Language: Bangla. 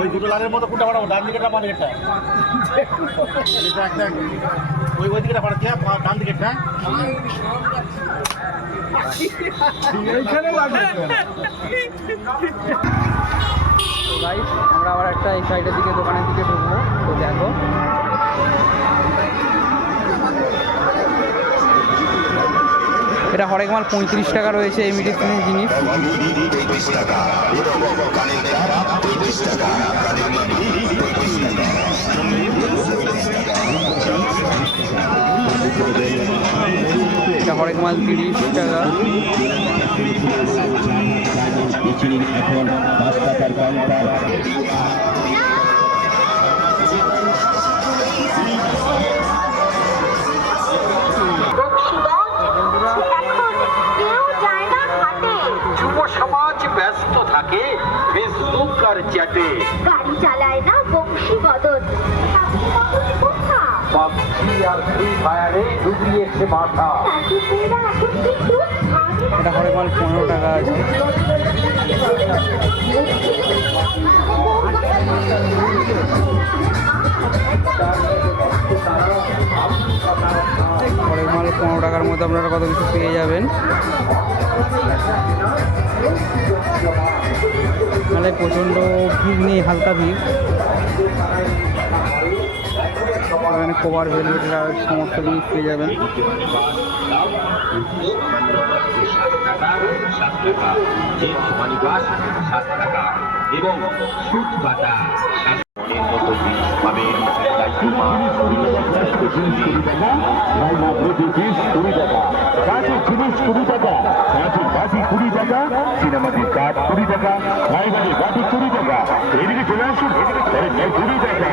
ওই দুটো লালের মতো কোনটা পাঠাবো, ডান দিকেটা বাম দিকেটা? ওই দিকেটা পাঠাচ্ছি, ডান দিকেটা। আমরা আবার একটা এই সাইডের দিকে দোকানের দিকে ঢুকবো। তো দেখো এটা হরেক মাল 35 টাকা রয়েছে এই মেডিসিনের জিনিস। এটা হরেক মাল 30 টাকা। এখন 5 টাকার কাউন্টার। সমাজ ব্যস্ত থাকে ফেসবুক আর চ্যাটে, গাড়ি চালায় না বংশী বদন, পাবজি আর ফ্রি ফায়ারে ডুবিয়েছে মাথা। এটা হরেক মাল 15 টাকা আছে। হরেক মাল 15 টাকার মধ্যে আপনারা কত কিছু পেয়ে যাবেন। নাহলে প্রচণ্ড ভিড় নেই, হালকা ভিড়। এখানে কভার ভেলভেটের সমস্ত জিনিস পেয়ে যাবেন। এবং সুট কাটা সিনেমাটির কাঠ 20 টাকা, রায়বাড়ির বাটি 20 টাকা। এদিকে চলে আসুন, 20 টাকা।